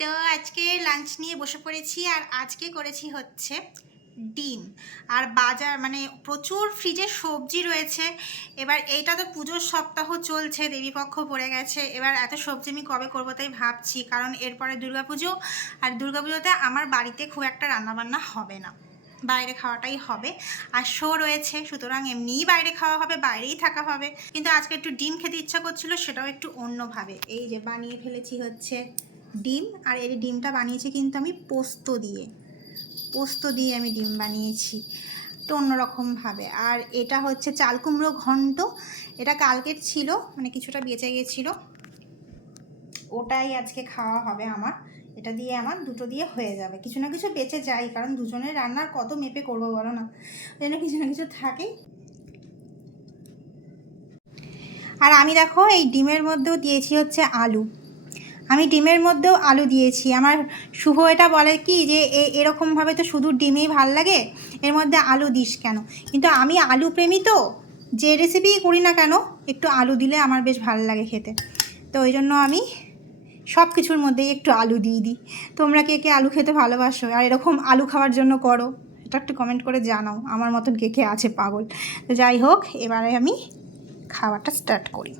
তো আজকে লাঞ্চ নিয়ে বসে পড়েছি আর আজকে করেছি হচ্ছে ডিম আর বাজার মানে প্রচুর ফ্রিজে সবজি রয়েছে। এবার এইটা তো পুজোর সপ্তাহ চলছে, দেবীপক্ষ পড়ে গেছে, এবার এত সবজি আমি কবে করবো তাই ভাবছি, কারণ এরপরে দুর্গাপুজো, আর দুর্গাপুজোতে আমার বাড়িতে খুব একটা রান্নাবান্না হবে না, বাইরে খাওয়াটাই হবে। আর শো রয়েছে, সুতরাং এমনিই বাইরে খাওয়া হবে, বাইরেই থাকা হবে। কিন্তু আজকে একটু ডিম খেতে ইচ্ছা করছিল, সেটাও একটু অন্যভাবে। এই যে বানিয়ে ফেলেছি হচ্ছে ডিম, আর এই ডিমটা বানিয়েছি কিন্তু আমি পোস্ত দিয়ে আমি ডিম বানিয়েছি, তো অন্যরকমভাবে। আর এটা হচ্ছে চাল কুমড়ো ঘন্ট, এটা কালকের ছিল, মানে কিছুটা বেঁচে গেছিলো, ওটাই আজকে খাওয়া হবে আমার। এটা দিয়ে আমার দুটো দিয়ে হয়ে যাবে, কিছু না কিছু বেঁচে যাই, কারণ দুজনের রান্নার কত মেপে করবো বলো না, ওই জন্য কিছু না কিছু থাকেই। আর আমি দেখো এই ডিমের মধ্যেও দিয়েছি হচ্ছে আলু, আমি ডিমের মধ্যেও আলু দিয়েছি। আমার শুভ এটা বলে কি যে এরকমভাবে তো শুধু ডিমেই ভাল লাগে, এর মধ্যে আলু দিস কেন? কিন্তু আমি আলু প্রেমী, তো যে রেসিপিই করি না কেন একটু আলু দিলে আমার বেশ ভালো লাগে খেতে, তো ওই জন্য আমি সব কিছুর মধ্যেই একটু আলু দিয়ে দিই। তোমরা কে কে আলু খেতে ভালোবাসো আর এরকম আলু খাওয়ার জন্য করো, এটা একটু কমেন্ট করে জানাও, আমার মতন কে কে আছে পাগল। তো যাই হোক, এবারে আমি খাওয়াটা স্টার্ট করি।